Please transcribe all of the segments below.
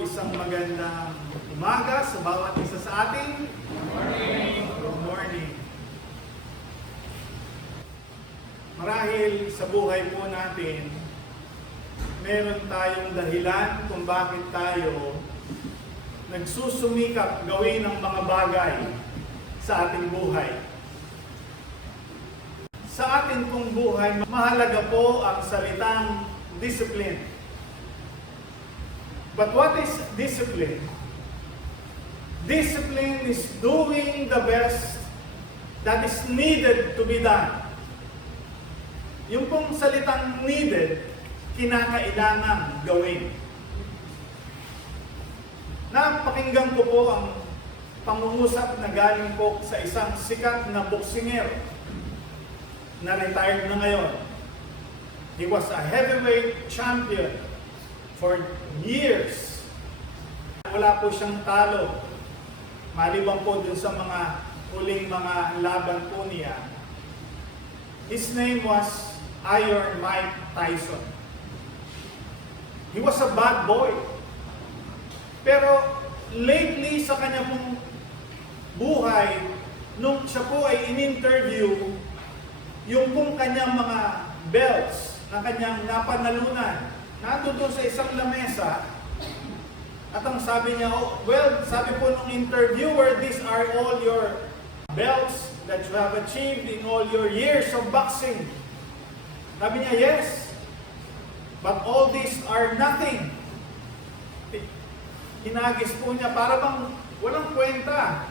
isang magandang umaga sa bawat isa sa atin. Good morning. Good morning. Marahil sa buhay po natin, meron tayong dahilan kung bakit tayo nagsusumikap gawin ang mga bagay sa ating buhay. Sa ating pong buhay, mahalaga po ang salitang discipline. But what is discipline? Discipline is doing the best that is needed to be done. Yung pong salitang needed, kinakailangan gawin. Napakinggan ko po ang pangungusap na galing po sa isang sikat na boksinger na retired na ngayon. He was a heavyweight champion for years. Wala po siyang talo. Maliban po dun sa mga huling mga laban po niya. His name was Iron Mike Tyson. He was a bad boy. Pero lately sa kanya pong buhay, nung siya po ay in-interview, yung pong kanyang mga belts na kanyang napanalunan, nandun doon sa isang lamesa, at ang sabi niya, oh, well, sabi po nung interviewer, these are all your belts that you have achieved in all your years of boxing. Sabi niya, yes, but all these are nothing. Hinagis po niya, para bang walang kwenta.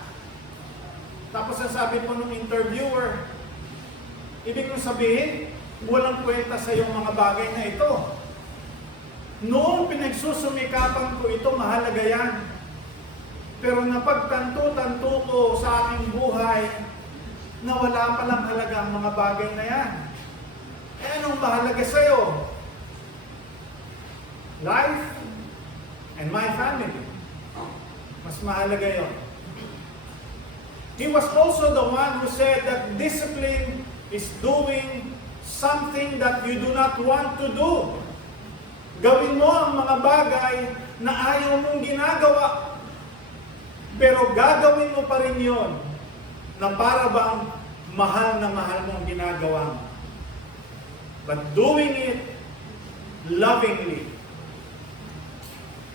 Tapos ang sabi po nung interviewer, ibig kong sabihin, walang kwenta sa iyong mga bagay na ito. Noong pinagsusumikapan ko ito, mahalaga yan. Pero napagtanto-tanto ko sa aking buhay na wala palang halaga ang mga bagay na yan. Eh anong mahalaga sa iyo? Life and my family. Mas mahalaga yon. He was also the one who said that discipline is doing something that you do not want to do. Gawin mo ang mga bagay na ayaw mong ginagawa. Pero gagawin mo pa rin yon na para bang mahal na mahal mong ginagawa mo. But doing it lovingly.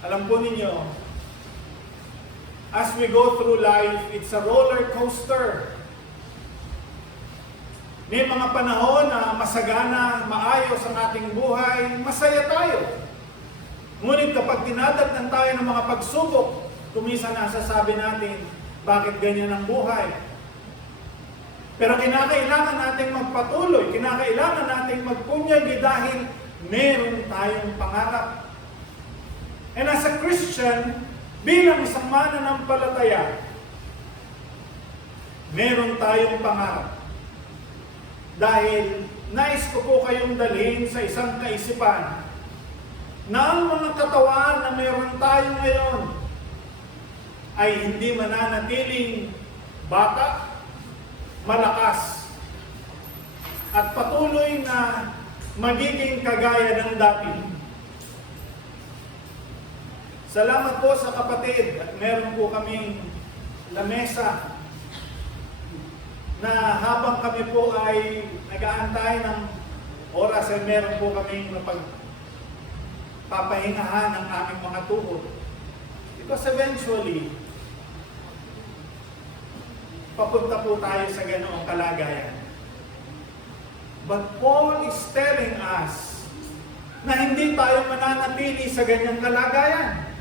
Alam po ninyo, as we go through life, it's a roller coaster. May mga panahon na masagana, maayos ang ating buhay, masaya tayo. Ngunit kapag dinadagdan tayo ng mga pagsubok, kumisa nasasabi natin, bakit ganyan ang buhay? Pero kinakailangan nating magpatuloy, kinakailangan nating magpunyagi dahil meron tayong pangarap. And as a Christian, bilang isang mananampalataya, meron tayong pangarap. Dahil nais ko po kayong dalhin sa isang kaisipan na ang mga katawan na meron tayo ngayon ay hindi mananatiling bata, malakas, at patuloy na magiging kagaya ng dati. Salamat po sa kapatid at meron po kaming lamesa na habang kami po ay nag-aantay ng oras ay meron po kaming papahingahan ng aming mga tuhod. Because eventually, papunta po tayo sa ganoong kalagayan. But Paul is telling us na hindi tayo mananatili sa ganyang kalagayan.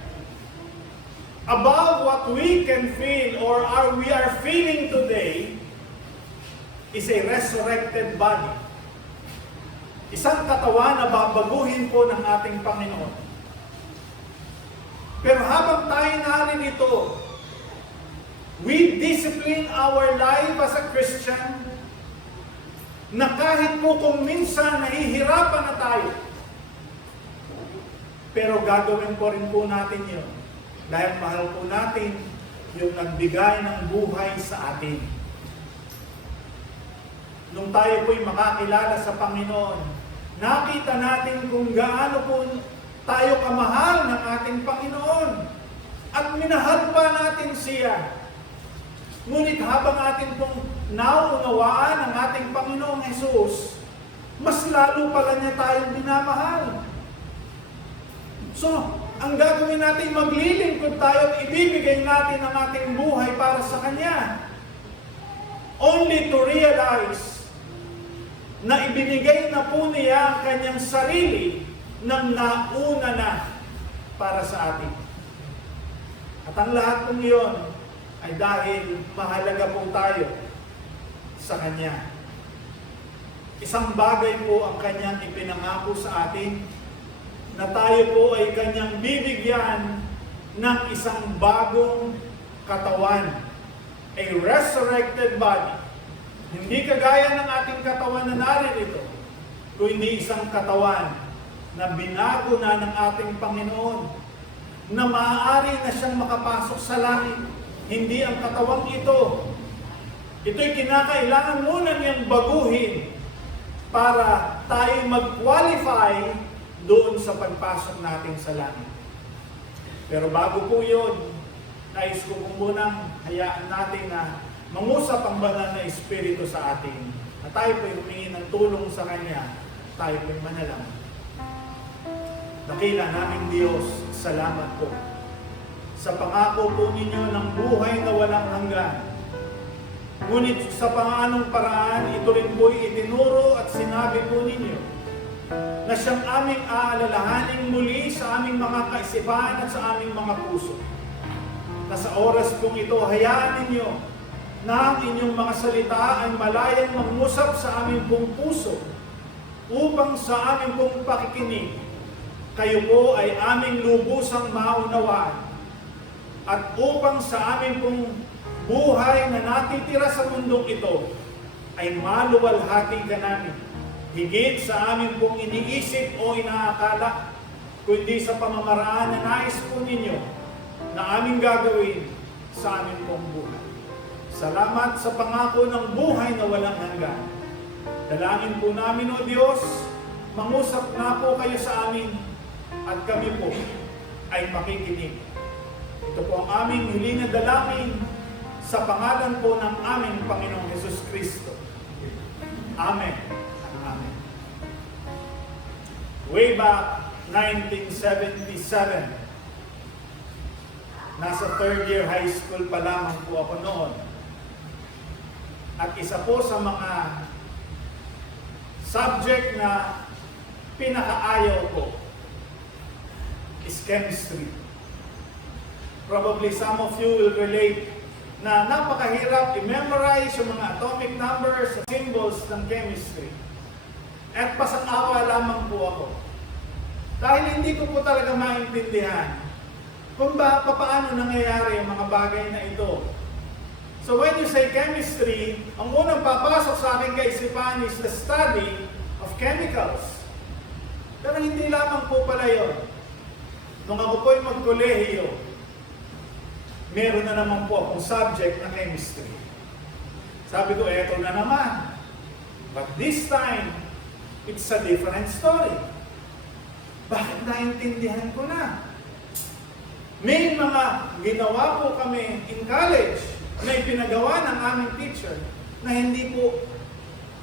Above what we can feel or we are feeling today is a resurrected body. Isang katawan na babaguhin po ng ating Panginoon. Pero habang tayo narito, we discipline our life as a Christian na kahit po kung minsan nahihirapan na tayo, pero gagawin po rin po natin yun dahil mahal po natin yung nagbigay ng buhay sa atin. Nung tayo po'y makakilala sa Panginoon, nakita natin kung gaano po tayo kamahal ng ating Panginoon at minahal pa natin siya. Ngunit habang ating pong nauunawaan ang ating Panginoong Jesus, mas lalo pala niya tayong minamahal. So, ang gagawin natin, maglilingkod tayo at ibibigay natin ang ating buhay para sa Kanya. Only to realize na ibinigay na po niya ang Kanyang sarili nang nauna na para sa atin. At ang lahat pong iyon ay dahil mahalaga po tayo sa Kanya. Isang bagay po ang Kanyang ipinangako sa atin, na tayo po ay Kanyang bibigyan ng isang bagong katawan, a resurrected body. Hindi kagaya ng ating katawan na naririto, kundi isang katawan na binago na ng ating Panginoon, na maaari na siyang makapasok sa langit. Hindi ang katawang ito. Ito'y kinakailangan muna niyang baguhin para tayo mag-qualify doon sa pagpasok natin sa langit. Pero bago po yun, nais ko kung munang hayaan natin na mangusap ang banal na Espiritu sa atin. At tayo po'y humingi ng tulong sa Kanya. Tayo po'y manalangin. Dakila naming Diyos, salamat po sa pangako po ninyo ng buhay na walang hanggan. Ngunit sa panganong paraan, ito rin po'y itinuro at sinabi po ninyo na siyang aming aalalahaning muli sa aming mga kaisipan at sa aming mga puso. Na sa oras pong ito, hayaan ninyo na ang inyong mga salita ay malayang mangusap sa aming pong puso upang sa aming pong pakikinig, kayo po ay aming lubusang maunawaan at upang sa aming pong buhay na natitira sa mundong ito ay maluwalhati ka namin. Higit sa amin pong iniisip o inaakala, kundi sa pamamaraan na nais po ninyo na aming gagawin sa amin pong buhay. Salamat sa pangako ng buhay na walang hanggan. Dalangin po namin, O Diyos, mangusap na po kayo sa amin at kami po ay makikinig. Ito po ang aming hiling na dalangin sa pangalan po ng aming Panginoong Hesus Kristo. Amen. Amen. Way back 1977, nasa third year high school pa lamang po ako noon. At isa po sa mga subject na pinakaayaw ko is chemistry. Probably some of you will relate na napakahirap i-memorize yung mga atomic numbers at symbols ng chemistry. At pasang-awa lamang po ako. Dahil hindi ko po talaga maintindihan kung paano nangyayari ang mga bagay na ito. So when you say chemistry, ang unang papasok sa aking kaisipan is the study of chemicals. Pero hindi lamang po pala yun. Nung ako po'y magkolehiyo, meron na naman po akong subject na chemistry. Sabi ko, eto na naman. But this time, it's a different story. Bakit naintindihan ko na? May mga ginawa po kami in college na ipinagawa ng aming teacher na hindi po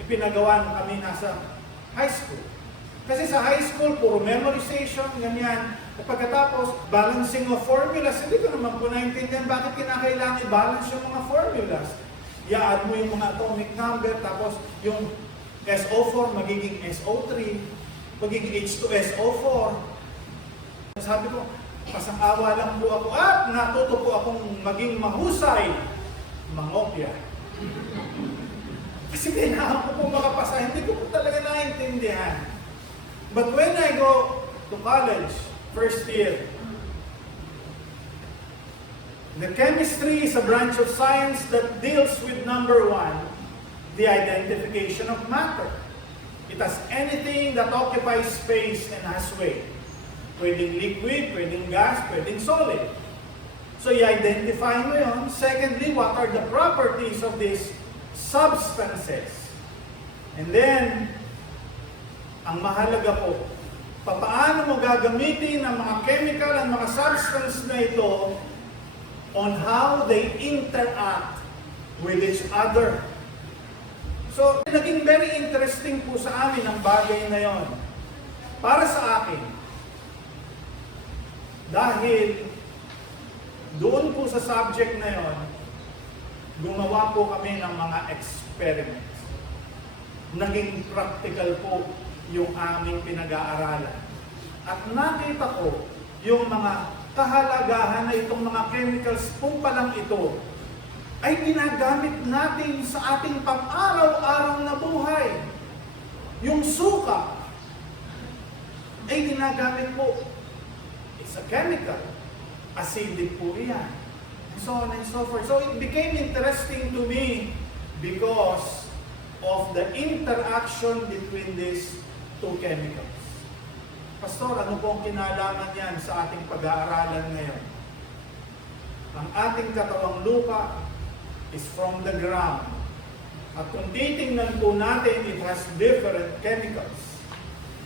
ipinagawa ng kami nasa high school. Kasi sa high school, puro memorization, ganyan. At pagkatapos, balancing of formulas, hindi ko naman po naintindihan bakit kinakailangan i-balance yung mga formulas. I-add mo yung mga atomic number, tapos yung SO4 magiging SO3, magiging H2SO4. Sabi ko, pasang-awa lang po ako at natuto po akong maging mahusay, mangopya. Kasi kailangan ko po makapasa, hindi ko po talaga naintindihan. But when I go to college, first year, the chemistry is a branch of science that deals with number one, the identification of matter. It has anything that occupies space and has weight. Pwedeng liquid, pwedeng gas, pwedeng solid. So i-identify mo yun. Secondly, what are the properties of these substances? And then, ang mahalaga po, Papaano mo gagamitin ang mga chemical and mga substance na ito on how they interact with each other. So, naging very interesting po sa amin ang bagay na yon. Para sa akin, dahil doon po sa subject na yon, gumawa po kami ng mga experiments. Naging practical po yung aming pinag-aaralan. At nakita ko yung mga kahalagahan na itong mga chemicals po palang ito ay ginagamit natin sa ating pang-araw-araw na buhay. Yung suka ay ginagamit po. It's a chemical. Acidic po yan. And so on and so forth. So it became interesting to me because of the interaction between these two chemicals. Pastor, ano pong kinalaman yan sa ating pag-aaralan ngayon? Ang ating katawang lupa is from the ground. At kung titingnan po natin, it has different chemicals.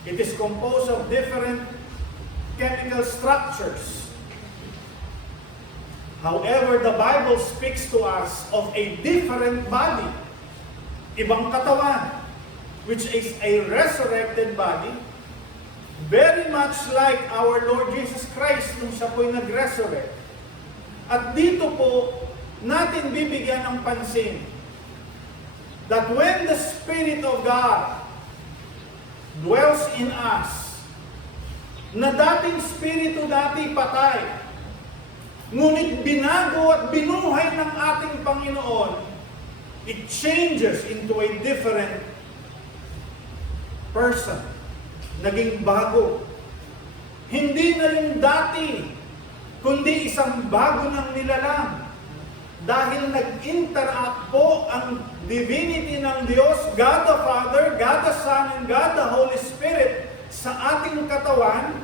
It is composed of different chemical structures. However, the Bible speaks to us of a different body, ibang katawan, which is a resurrected body, very much like our Lord Jesus Christ nung siya po'y nag-resurrect. At dito po, natin bibigyan ng pansin that when the Spirit of God dwells in us, na dating spirito dati patay, ngunit binago at binuhay ng ating Panginoon, it changes into a different person. Naging bago. Hindi na yung dati, kundi isang bago ng nilalang. Dahil nag-interact po ang divinity ng Diyos, God the Father, God the Son, and God the Holy Spirit sa ating katawan,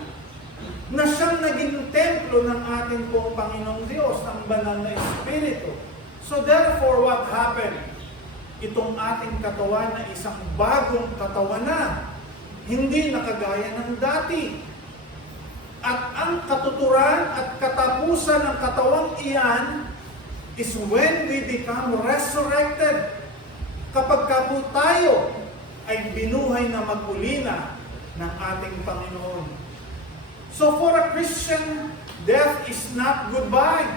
na siyang naging templo ng ating pong Panginoong Diyos, ang banal na Espiritu. So therefore, what happened? Itong ating katawan na isang bagong katawan na, hindi nakagaya ng dati. At ang katuturan at katapusan ng katawang iyan is when we become resurrected. Kapag po tayo ay binuhay na magulina ng ating Panginoon. So for a Christian, death is not goodbye.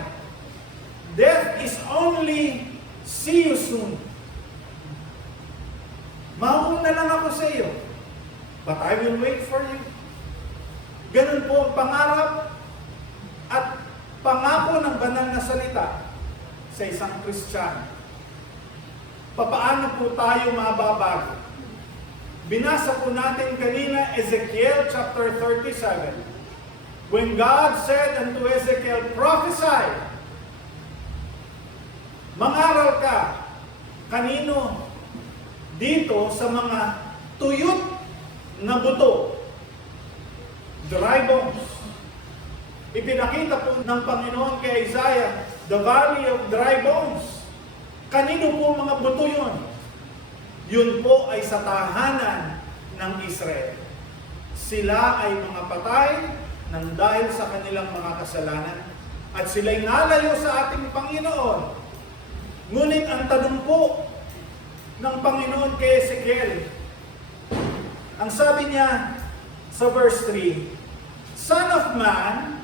Death is only see you soon. Mauuna lang ako sa iyo, but I will wait for you. Ganun po ang pangarap at pangako ng banal na salita sa isang Kristiyano. Papaano po tayo mababago? Binasa po natin kanina Ezekiel chapter 37. When God said unto Ezekiel, prophesy, mangaral ka. Kanino? Dito sa mga tuyot na buto, dry bones. Ipinakita po ng Panginoon kay Isaiah, the valley of dry bones. Kanino po mga buto yun? Yun po ay sa tahanan ng Israel. Sila ay mga patay nang dahil sa kanilang mga kasalanan at sila'y nalayo sa ating Panginoon. Ngunit ang tanong po ng Panginoon kay Ezekiel, ang sabi niya sa verse 3, Son of man,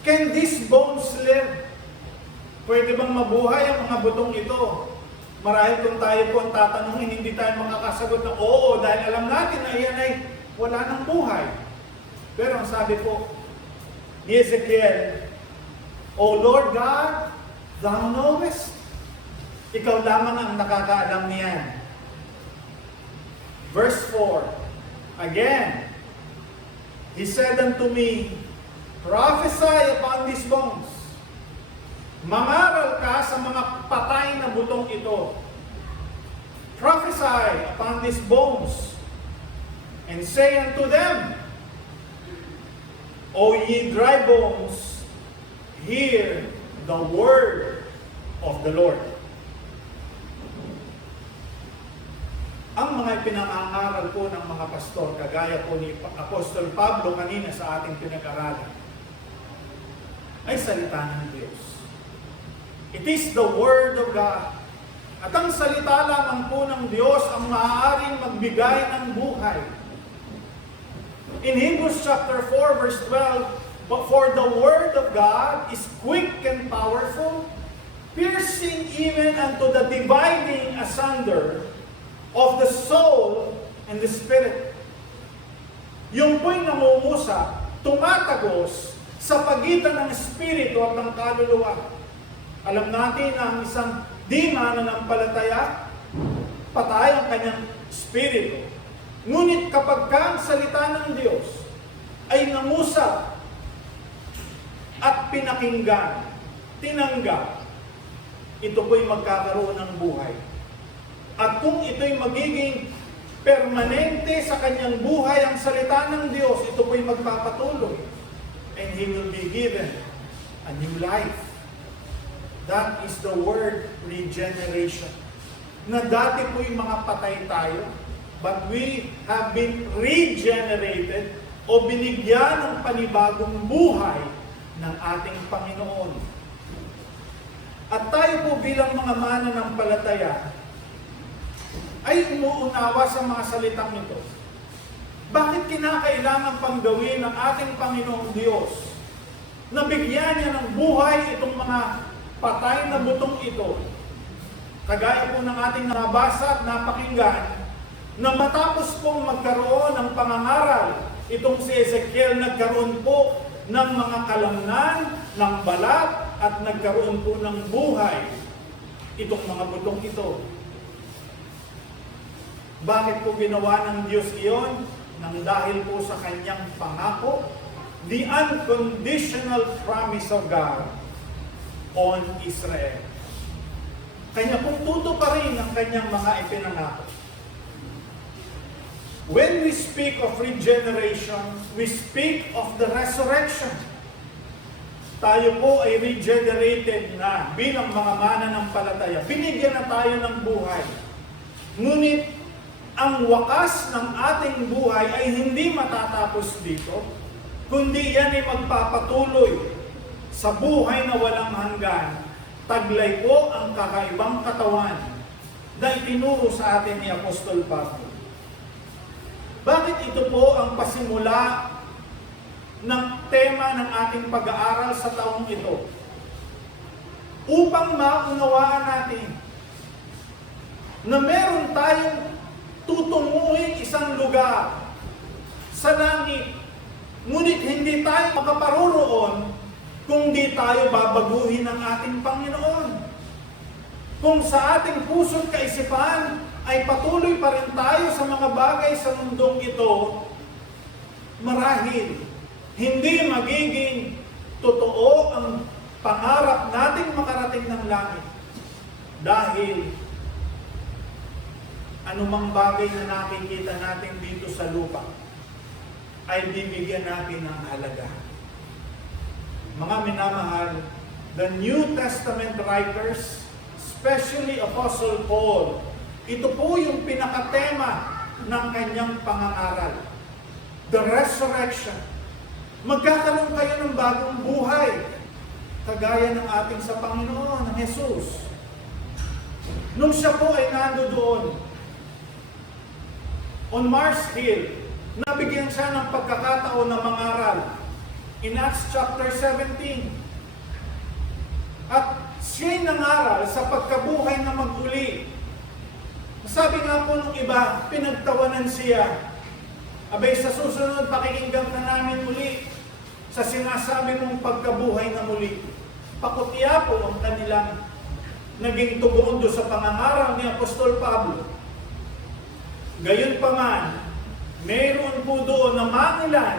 can these bones live? Pwede bang mabuhay ang mga butong ito? Marahil kung tayo po ang tatanungin, hindi tayo makakasagot na oo, dahil alam natin na iyan ay wala ng buhay. Pero ang sabi po ni Ezekiel, O Lord God, Thou knowest. Ikaw lamang ang nakakaalam niyan. Verse 4, again, He said unto me, prophesy upon these bones. Mangaral ka sa mga patay na butong ito. Prophesy upon these bones, and say unto them, O ye dry bones, hear the word of the Lord. ang mga pinangangaral po ng mga pastor, kagaya po ni Apostol Pablo kanina sa ating pinag-aralan, ay salita ng Diyos. It is the Word of God. At ang salita lamang po ng Diyos ang maaaring magbigay ng buhay. In Hebrews chapter 4 verse 12, "But for the Word of God is quick and powerful, piercing even unto the dividing asunder of the soul and the spirit." Yung po'y nangungusap, tumatagos sa pagitan ng espiritu at ng kaluluwa. Alam natin na ang isang di mananampalataya, patay ang kanyang espiritu. Ngunit kapag ang salita ng Diyos ay nangusap at pinakinggan, tinanggap, ito po'y magkakaroon ng buhay. At kung ito'y magiging permanente sa kanyang buhay, ang salita ng Diyos, ito po'y magpapatuloy. And he will be given a new life. That is the word regeneration. Na dati po'y mga patay tayo, but we have been regenerated o binigyan ng panibagong buhay ng ating Panginoon. At tayo po bilang mga mananampalataya ay umuunawa sa mga salitang ito. Bakit kinakailangan pang gawin ng ating Panginoong Diyos na bigyan niya ng buhay itong mga patay na butong ito? Kagaya po ng ating nabasa at napakinggan, na matapos pong magkaroon ng pangangaral, itong si Ezekiel nagkaroon po ng mga kalamnan, ng balat, at nagkaroon po ng buhay itong mga butong ito. Bakit po ginawa ng Diyos iyon? Nang dahil po sa kanyang pangako, the unconditional promise of God on Israel. Kanya pong tutuparin ang kanyang mga ipinangako. When we speak of regeneration, we speak of the resurrection. Tayo po ay regenerated na bilang mga mananampalataya. Binigyan na tayo ng buhay. Ngunit, ang wakas ng ating buhay ay hindi matatapos dito, kundi yan ay magpapatuloy sa buhay na walang hanggan. Taglay po ang kakaibang katawan na itinuro sa atin ni Apostol Pablo. Bakit ito po ang pasimula ng tema ng ating pag-aaral sa taong ito? Upang maunawaan natin na meron tayong tutunguhin isang lugar sa langit, ngunit hindi tayo makaparoroon kung di tayo babaguhin ng ating Panginoon. Kung sa ating puso't kaisipan ay patuloy pa rin tayo sa mga bagay sa mundong ito, marahil hindi magiging totoo ang pangarap nating makarating ng langit. Dahil anumang bagay na nakikita natin dito sa lupa ay bibigyan natin ng halaga. Mga minamahal, the New Testament writers, especially Apostle Paul, ito po yung pinakatema ng kanyang pangangaral. The resurrection. Magkakaroon kayo ng bagong buhay, kagaya ng ating sa Panginoon, ng Jesus. Nung siya po ay nandoon on Mars Hill, nabigyan siya ng pagkakataon na mangaral in Acts chapter 17. At siya'y nangaral sa pagkabuhay na mag-uli. Sabi nga po nung iba, pinagtawanan siya. Abay, sa susunod, pakikinggan ka namin muli sa sinasabi mong pagkabuhay na muli. Pakutya po ang kanilang naging tugon doon sa pangangaral ni Apostol Pablo. Gayunpaman, mayroon po doon na mangilan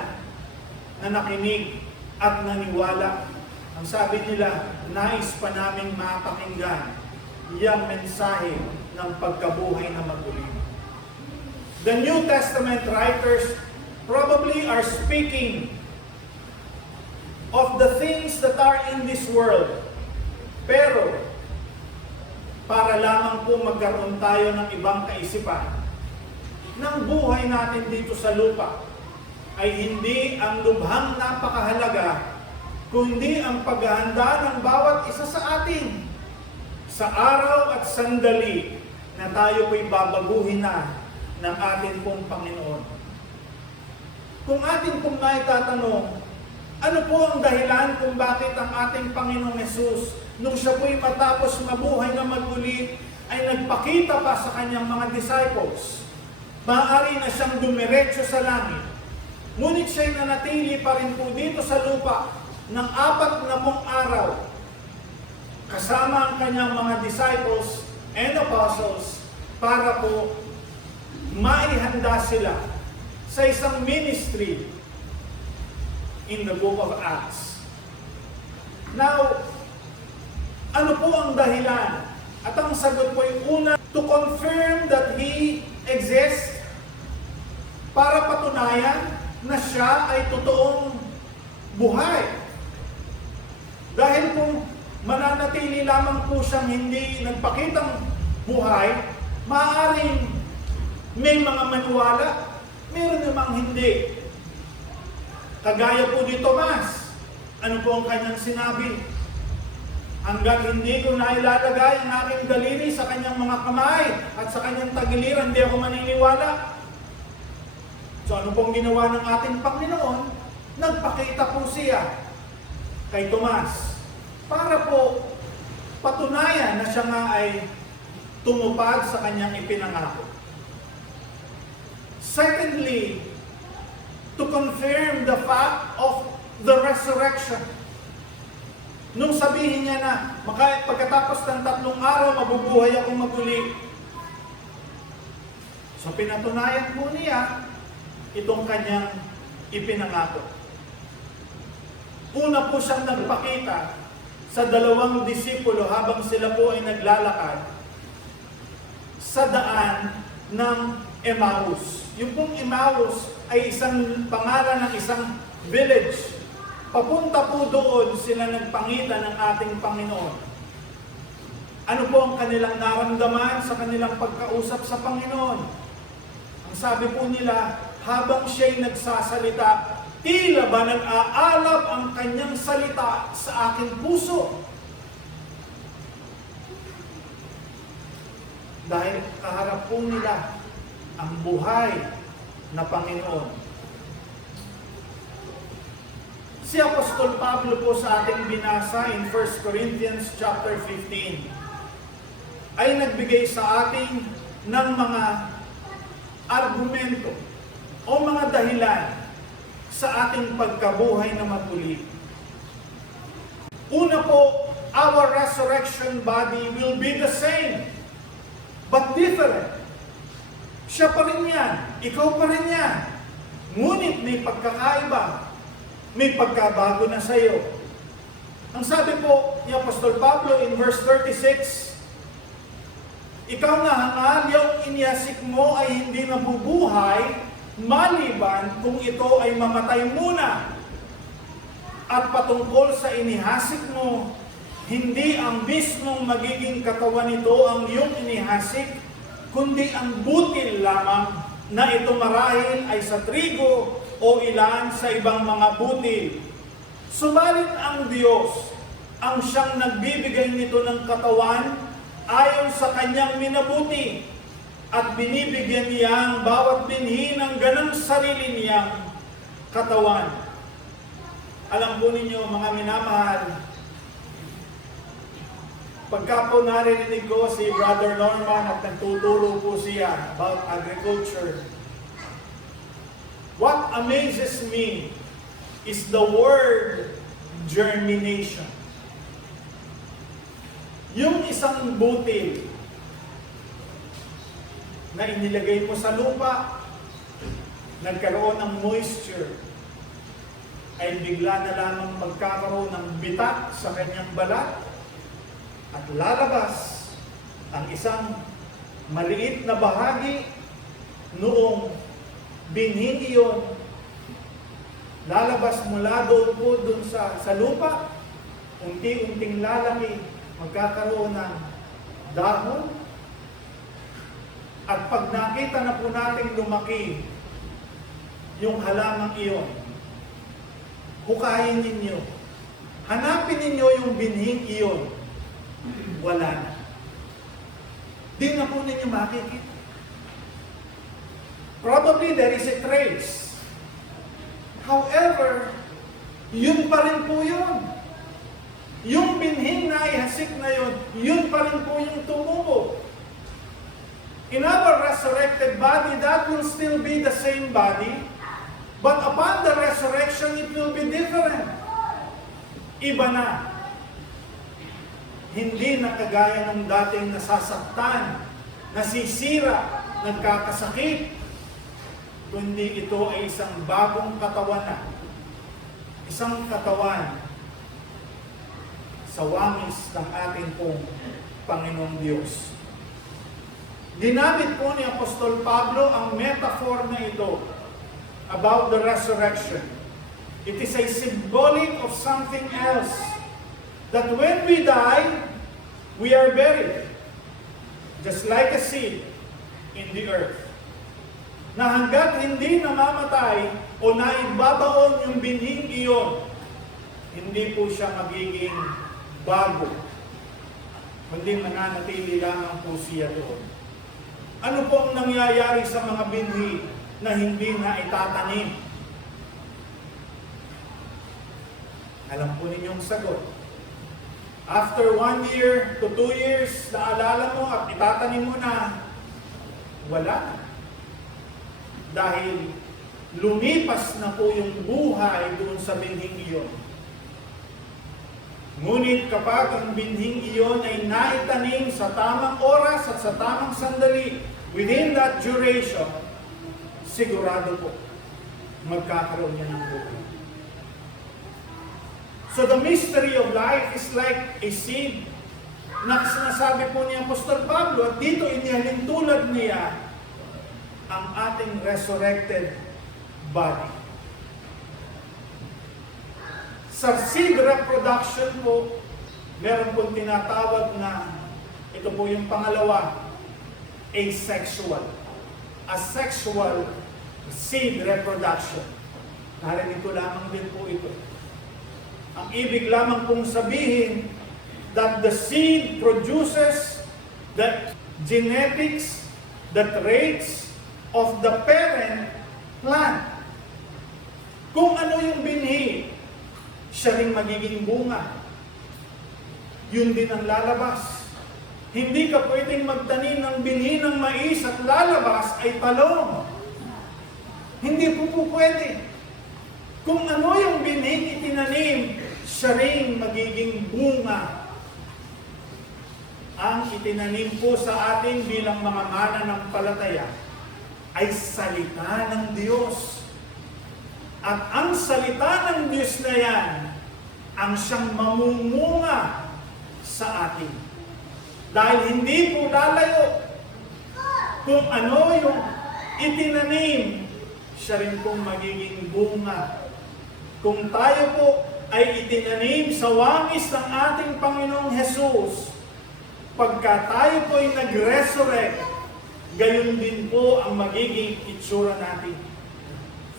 na nakinig at naniwala. Ang sabi nila, nais pa naming mapakinggan yung mensahe ng pagkabuhay na maguli. The New Testament writers probably are speaking of the things that are in this world. Pero, para lamang po magkaroon tayo ng ibang kaisipan, ng buhay natin dito sa lupa ay hindi ang lubhang napakahalaga, kundi ang paghahanda ng bawat isa sa atin sa araw at sandali na tayo po'y babaguhin na ng atin pong Panginoon. Kung atin pong maitatanong, ano po ang dahilan kung bakit ang ating Panginoong Hesus, nung siya po'y matapos mabuhay na maguli, ay nagpakita pa sa kanyang mga disciples? Maaari na siyang dumiretso sa langit. Ngunit siya'y nanatili pa rin po dito sa lupa ng 40 araw kasama ang kanyang mga disciples and apostles para po maihanda sila sa isang ministry in the book of Acts. Now, ano po ang dahilan? At ang sagot po ay una, to confirm that He exists, para patunayan na siya ay totoong buhay. Dahil kung mananatili lamang po siyang hindi nagpakitang buhay, maaaring may mga maniwala, meron namang hindi. Kagaya po ni Tomas, ano po ang kanyang sinabi? Hanggat hindi ko nailalagay ang aking daliri sa kanyang mga kamay at sa kanyang tagiliran, hindi ako maniniwala. So ano pong ginawa ng ating Panginoon? Nagpakita po siya kay Tomas para po patunayan na siya nga ay tumupad sa kanyang ipinangako. Secondly, to confirm the fact of the resurrection. Nung sabihin niya na, pagkatapos ng 3 araw, mabubuhay akong maguli. So pinatunayan po niya itong kanyang ipinangako. Una po siyang nagpakita sa 2 disipulo habang sila po ay naglalakad sa daan ng Emmaus. Yung pong Emmaus ay isang pangalan ng isang village. Papunta po doon sila nagpangita ng ating Panginoon. Ano po ang kanilang naramdaman sa kanilang pagkausap sa Panginoon? Ang sabi po nila, habang siya'y nagsasalita, tila ba nag-aalab ang kanyang salita sa aking puso? Dahil kaharap po nila ang buhay na Panginoon. Si Apostol Pablo po sa ating binasa in 1 Corinthians chapter 15 ay nagbigay sa atin ng mga argumento o mga dahilan sa ating pagkabuhay na maguli. Una po, our resurrection body will be the same, but different. Siya pa rin yan, ikaw pa rin yan. Ngunit may pagkakaiba, may pagkabago na sa iyo. Ang sabi po ni Apostol Pablo in verse 36, ikaw na hangal, yung iniyasik mo ay hindi nabubuhay, maliban kung ito ay mamatay muna. At patungkol sa inihasik mo, hindi ang mismong magiging katawan nito ang iyong inihasik, kundi ang butil lamang na ito marahil ay sa trigo o ilan sa ibang mga butil. Subalit ang Diyos, ang siyang nagbibigay nito ng katawan ayon sa kanyang minabuti at binibigyan niya ang bawat binhi ng ganang sarili niyang katawan. Alam po ninyo, mga minamahal, pagka po narinig ko si Brother Norman at nagtuturo po siya about agriculture, what amazes me is the word germination. Yung isang butil na inilagay mo sa lupa, nagkaroon ng moisture, ay bigla na lamang magkakaroon ng bitak sa kanyang balat at lalabas ang isang maliit na bahagi noong binhin iyon. Lalabas mula doon po doon sa lupa, unti-unting lalaki, magkakaroon ng dahon At pag nakita na po natin lumaki yung halamang iyon, hukayin ninyo. Hanapin ninyo yung binhing iyon. Wala na. Di na po ninyo makikita. Probably there is a trace. However, yun pa rin po yun. Yung binhing na ihasik na yun, yun pa rin po yung tumubo. In our resurrected body, that will still be the same body, but upon the resurrection, it will be different. Iba na. Hindi na kagaya ng dating nasasaktan, nasisira, nagkakasakit, kundi ito ay isang bagong katawan na. Isang katawan sa wangis ng ating pong Panginoong Diyos. Ginamit po ni Apostol Pablo ang metaphor na ito about the resurrection. It is a symbolic of something else. That when we die, we are buried. Just like a seed in the earth. Na hanggat hindi namamatay o naibabaon yung binhing iyon, hindi po siya magiging bago. Kundi mananatili lamang po siya doon. Ano po ang nangyayari sa mga binhi na hindi na itatanim? Alam po ninyong sagot. After 1 year to 2 years, naalala mo at itatanim mo na, wala na. Dahil lumipas na po yung buhay doon sa binhing iyon. Ngunit kapag ang binhing iyon ay naitanim sa tamang oras at sa tamang sandali, within that duration, sigurado po, magkakaroon niya ng buhay. So the mystery of life is like a seed na sinasabi po ni Apostol Pablo, at dito inihalintulad niya ang ating resurrected body. Sa seed reproduction po, meron pong tinatawag na, ito po yung pangalawa, asexual. Asexual seed reproduction. Narinig ko lamang din po ito. Ang ibig lamang pong sabihin that the seed produces the genetics, the traits of the parent plant. Kung ano yung binhi, siya rin magiging bunga. Yun din ang lalabas. Hindi ka pwedeng magtanim ng binhi ng mais at lalabas ay talong. Hindi po pwede. Kung ano yung binhi itinanim, siya rin magiging bunga. Ang itinanim po sa atin bilang mga mananampalataya ay salita ng Diyos. At ang salita ng Diyos na yan, ang siyang mamumunga sa atin. Dahil hindi po lalayo kung ano yung itinanim, siya rin pong magiging bunga. Kung tayo po ay itinanim sa wangis ng ating Panginoong Hesus, pagka tayo po ay nag-resurrect, gayon din po ang magiging itsura natin.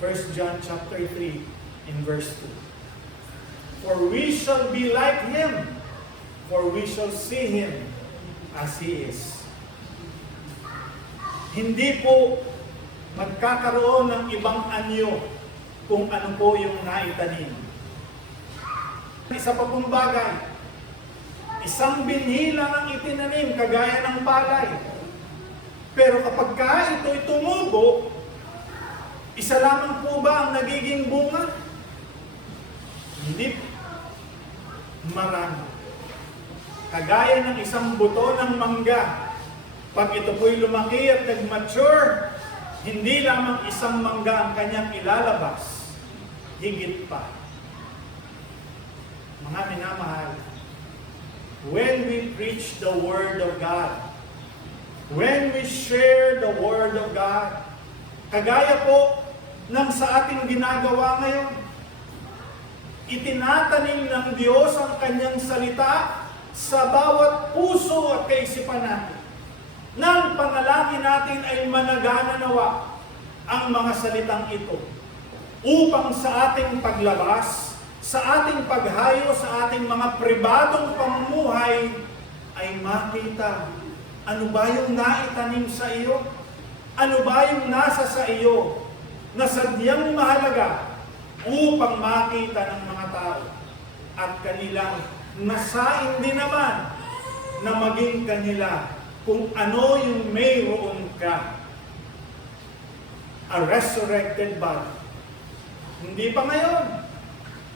1 John chapter 3 in verse 2. For we shall be like Him, for we shall see Him as He is. Hindi po magkakaroon ng ibang anyo kung ano po yung naitanim. Isa pa pong bagay, isang binhi lang ang itinanim, kagaya ng palay. Pero kapag ito'y tumubo, isa lamang po ba ang nagiging bunga? Hindi. Marami. Kagaya ng isang buto ng mangga, pag ito po'y lumaki at nag-mature, hindi lamang isang mangga ang kanyang ilalabas, higit pa. Mga minamahal, when we preach the Word of God, when we share the Word of God, kagaya po ng sa ating ginagawa ngayon, itinatanim ng Diyos ang kanyang salita sa bawat puso at kaisipan natin. Nang panalangin natin ay managana nawa ang mga salitang ito upang sa ating paglabas, sa ating paghayo, sa ating mga pribadong pamumuhay ay makita ano ba yung naitanim sa iyo? Ano ba yung nasa sa iyo na sadyang mahalaga upang makita ng mga tao at kanilang nasain din naman na maging kanila kung ano yung mayroon ka. A resurrected body. Hindi pa ngayon.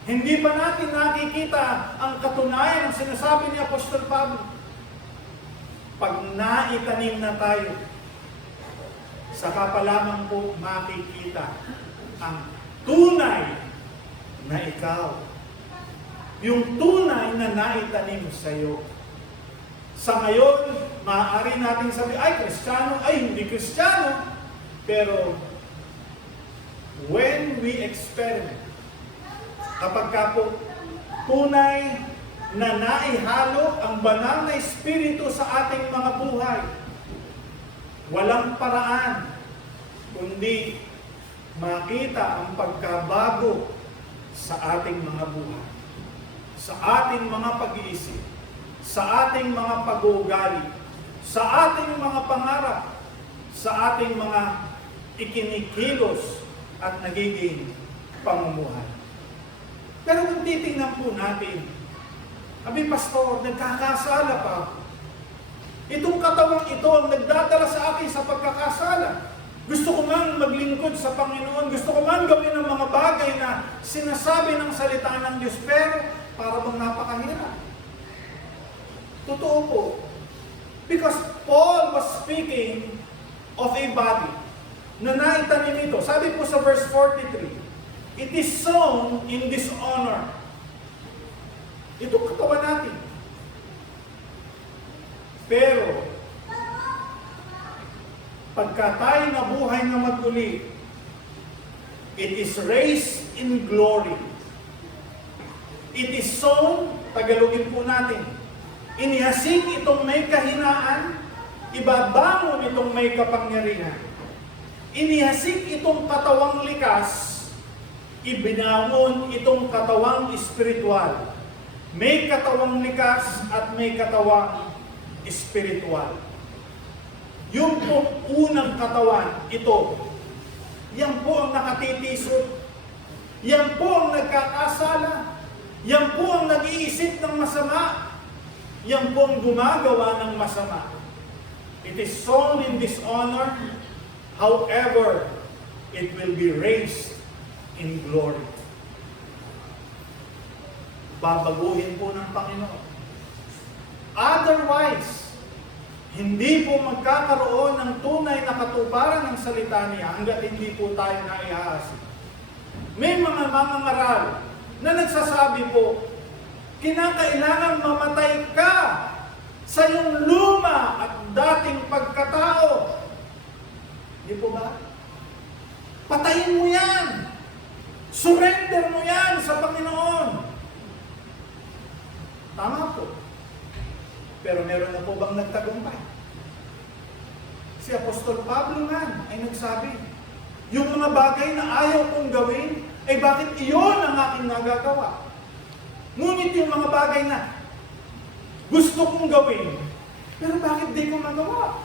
Hindi pa natin nakikita ang katunayan ng sinasabi ni Apostol Pablo. Pag naitanim na tayo, saka pa lamang po makikita ang tunay na ikaw. Yung tunay na naitanim sa iyo. Sa ngayon, maaari natin sabi, ay, Kristiyano, ay, hindi Kristiyano. Pero, when we experiment, kapag ka po tunay na naihalo ang banal na Espiritu sa ating mga buhay, walang paraan, kundi makita ang pagkabago sa ating mga buhay, sa ating mga pag-iisip, sa ating mga pag-uugali, sa ating mga pangarap, sa ating mga ikinikilos at nagiging pamumuhay. Pero kung titingnan po natin, sabi, Pastor, nagkakasala pa. Itong katawang ito ang nagdadala sa akin sa pagkakasala. Gusto ko man maglingkod sa Panginoon, gusto ko man gawin ang mga bagay na sinasabi ng salita ng Diyos, pero para bang napakahirap. Totoo po. Because Paul was speaking of a body na naitanim ito. Sabi po sa verse 43, it is sown in dishonor. Ito katawan natin. Pero, pagka tayo nabuhay na maguli, it is raised in glory. It is sown, Tagalogin po natin, inihasik itong may kahinaan, ibabangon itong may kapangyarihan. Inihasik itong katawang likas, ibinangon itong katawang espiritual. May katawang likas at may katawang espiritual. Yung pong unang katawan, ito, yan po ang nakatitisod, yan po ang nagkakasala, yan po ang nag-iisip ng masama, yan po ang gumagawa ng masama. It is sown in dishonor, however, it will be raised in glory. Babaguhin po ng Panginoon. Otherwise, hindi po magkakaroon ng tunay na katuparan ng salita niya hanggat hindi po tayo naihahasik. May mga mangangaral na nagsasabi po, kinakailangan mamatay ka sa iyong luma at dating pagkatao. Hindi po ba? Patayin mo yan. Surrender mo yan sa Panginoon. Tama po. Pero meron na po bang nagtagumpay? Si Apostol Pablo man ay nagsabi, yung mga bagay na ayaw kong gawin, ay bakit iyon ang aking nagagawa? Ngunit yung mga bagay na gusto kong gawin, pero bakit di ko magawa?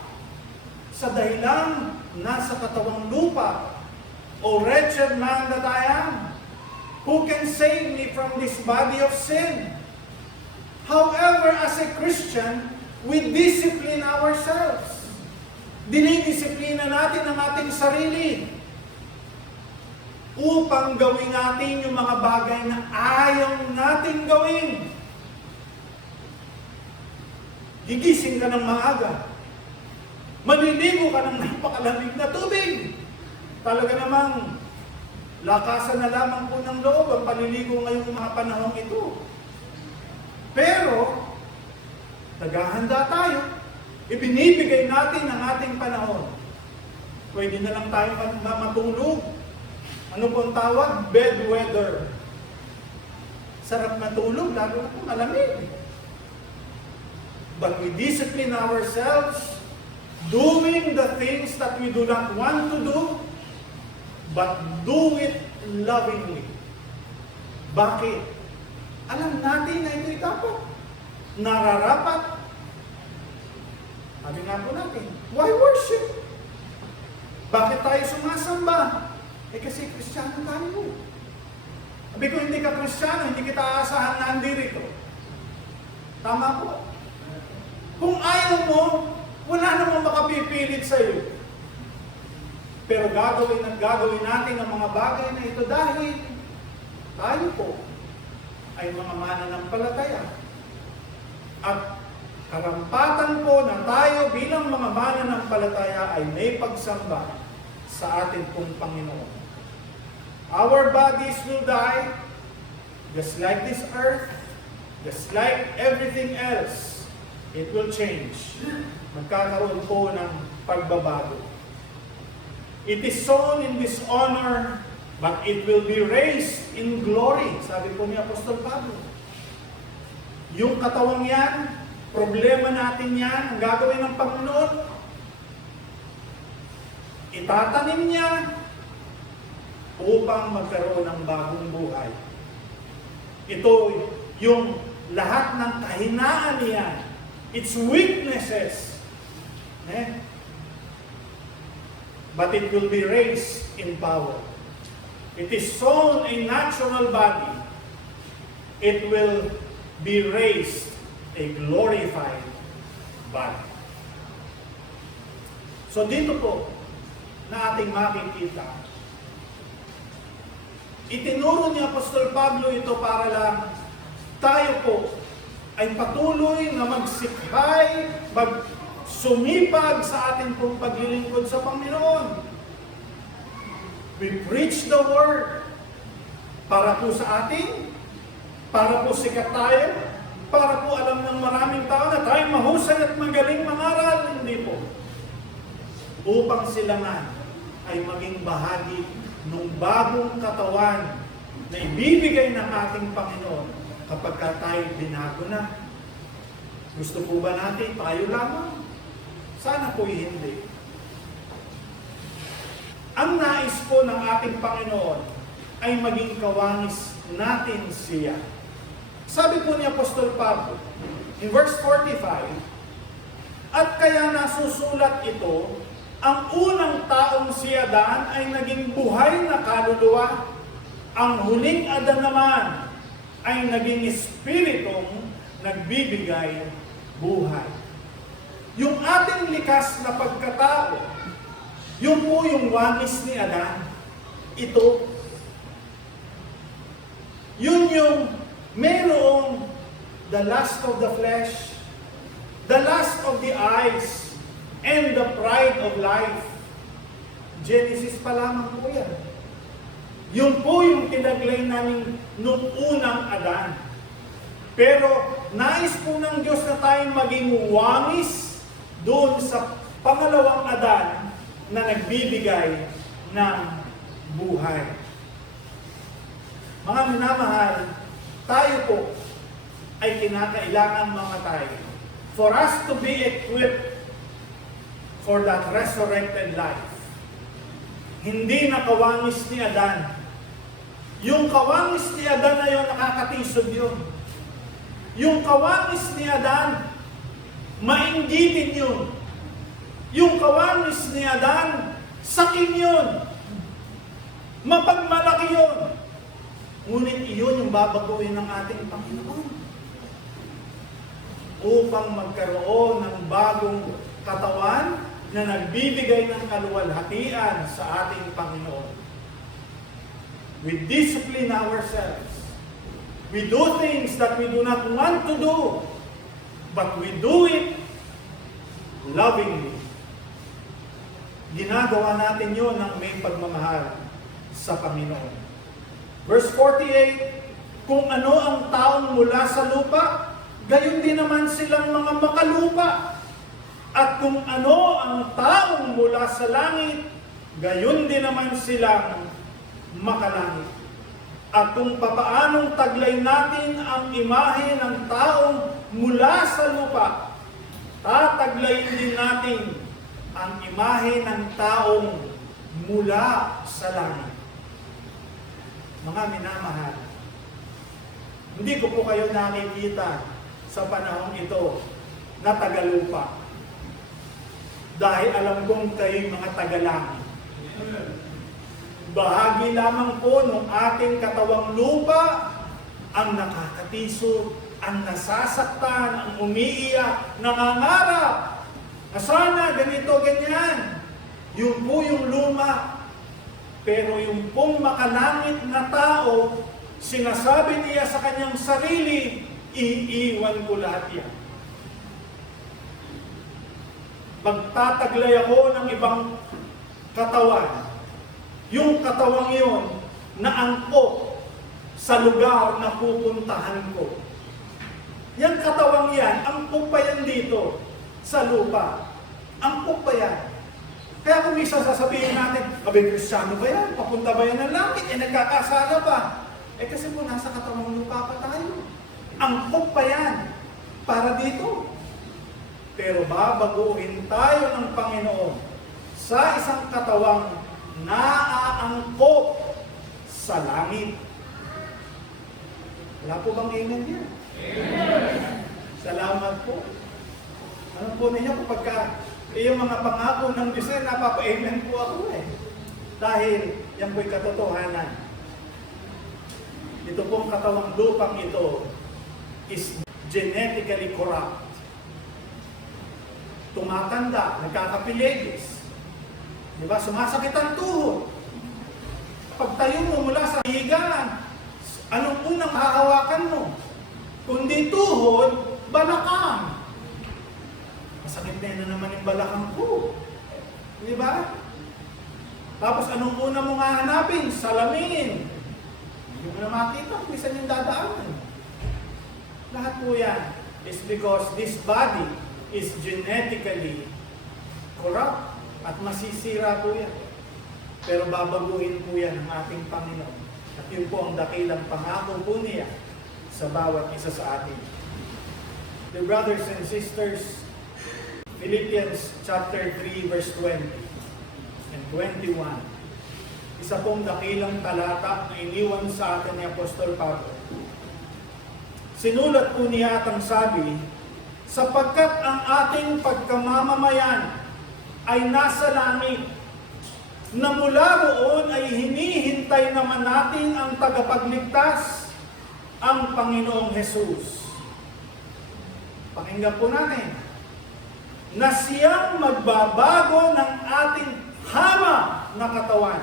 Sa dahilan nasa katawang lupa, O wretched man that I am, who can save me from this body of sin? However, as a Christian, we discipline ourselves. Dinidisiplina natin ang ating sarili upang gawin natin yung mga bagay na ayaw natin gawin. Gigising ka ng maaga. Maliligo ka ng napakalamig na tubig. Talaga namang lakasan na lamang po ng loob ang paliligo ngayong mga panahong ito. Pero, naghahanda tayo. Ibinibigay natin ang ating panahon. Pwede na lang tayo matulog. Ano pong tawag? Bedwetter. Sarap matulog, lalo na po malamig. But we discipline ourselves doing the things that we do not want to do, but do it lovingly. Bakit? Alam natin na ito'y dapat. Nararapat. Sabi nga po natin, why worship? Bakit tayo sumasamba? Kasi Kristiyano tayo. Sabi ko, hindi ka Kristiyano, hindi kita aasahan na andirito. Tama po. Kung ayaw mo, wala namang makapipilit sa iyo. Pero gagawin at gagawin natin ang mga bagay na ito dahil tayo po ay mga mananampalataya. At karampatan po na tayo bilang mga mananampalataya ay may pagsamba sa ating pong Panginoon. Our bodies will die, just like this earth, just like everything else. It will change. Magkakaroon po ng pagbabago. It is sown in dishonor, but it will be raised in glory. Sabi po ni Apostol Pablo. Yung katawang yan, problema natin yan, ang gagawin ng Panginoon, itatanim niya upang magkaroon ng bagong buhay. Ito yung lahat ng kahinaan niya, its weaknesses, but it will be raised in power. It is sown a natural body. It will be raised a glorified body. So dito po na ating makikita, itinuro ni Apostol Pablo ito para lang tayo po ay patuloy na magsikhay, magsumipag sa ating pong paglilingkod sa Panginoon. We preach the Word para po sa atin, para po sikat tayo, para po alam ng maraming tao na tayo mahusay at magaling mangaral. Hindi po. Upang sila nga ay maging bahagi ng bagong katawan na ibibigay ng ating Panginoon kapag tayo binago na. Gusto po ba natin tayo lamang? Sana po hindi. Ang nais po ng ating Panginoon ay maging kawangis natin siya. Sabi po ni Apostol Pablo, in verse 45, at kaya nasusulat ito, ang unang taong si Adan ay naging buhay na kaluluwa, ang huling Adan naman ay naging espiritong nagbibigay buhay. Yung ating likas na pagkatao, yun po yung wangis ni Adan. Ito. Yun yung merong the lust of the flesh, the lust of the eyes, and the pride of life. Genesis pa lamang po yan. Yun po yung tinaglay namin nung unang Adan. Pero nais po ng Diyos na tayong maging wangis doon sa pangalawang Adan na nagbibigay ng buhay. Mga minamahal, tayo po ay kinakailangan mamatay for us to be equipped for that resurrected life. Hindi na kawangis ni Adan. Yung kawangis ni Adan na yun, nakakatisod yun. Yung kawangis ni Adan, mainggitin yun. Yung kawangis ni Adan, sakin yun. Mapagmalaki yun. Ngunit iyon yung babaguhin ng ating Panginoon. Upang magkaroon ng bagong katawan na nagbibigay ng kaluwalhatian sa ating Panginoon. We discipline ourselves. We do things that we do not want to do, but we do it lovingly. Ginagawa natin yun ng may pagmamahal sa Panginoon. Verse 48, kung ano ang taong mula sa lupa, gayon din naman silang mga makalupa. At kung ano ang taong mula sa langit, gayon din naman silang makalangit. At kung papaanong taglay natin ang imahe ng taong mula sa lupa, tataglayin din natin ang imahe ng taong mula sa langit. Mga minamahal, hindi ko po kayo nakikita sa panahong ito na tagalupa. Dahil alam kong kayo mga tagalangit. Bahagi lamang po ng ating katawang lupa ang nakakatisod, ang nasasaktan, ang umiiyak, nangangarap na sana ganito, ganyan. Yun po yung luma. Pero yung pong makalangit na tao, sinasabi niya sa kanyang sarili, iiwan ko lahat yan. Magtataglay ako ng ibang katawan. Yung katawang yun na angkop sa lugar na pupuntahan ko. Yung katawang yan, angkop pa yan dito sa lupa. Angkop pa yan. Kaya kung isa sasabihin natin, abay, Kristiyano ba yan? Papunta ba yan ng langit? Nagkakasala ba? Kasi po nasa katawang lupa pa tayo. Angkop pa yan para dito. Pero babaguhin tayo ng Panginoon sa isang katawang naaangkop sa langit. Wala po bang amen yan? Amen. Salamat po. Ano po ninyo kapag yung mga pangako ng Diyos ay napapa-amen po ako Dahil yan po'y katotohanan. Ito pong katawang lupang ito is genetically corrupt. Tumatanda, nagkakapiligis. Diba? Sumasakit ang tuhod. Pagtayo mo mula sa higaan, anong unang hahawakan mo? Kundi tuhod, balakang. Masakit na naman yung balakang ko. Diba? Tapos anong una mong hahanapin? Salamin. Hindi mo na makita kung isan yung dadaanan. Lahat po yan is because this body is genetically corrupt at masisira po yan. Pero babaguhin po yan ng ating Panginoon. At yun po ang dakilang pangako po niya sa bawat isa sa atin. Dear brothers and sisters, Philippians chapter 3 verse 20 and 21. Isa pong dakilang talata na iniwan sa atin ni Apostol Pablo. Sinulat po niya at ang sabi, sapagkat ang ating pagkamamamayan ay nasa langit, na mula roon ay hinihintay naman natin ang tagapagligtas, ang Panginoong Jesus. Pakinggan po natin, na siyang magbabago ng ating hama na katawan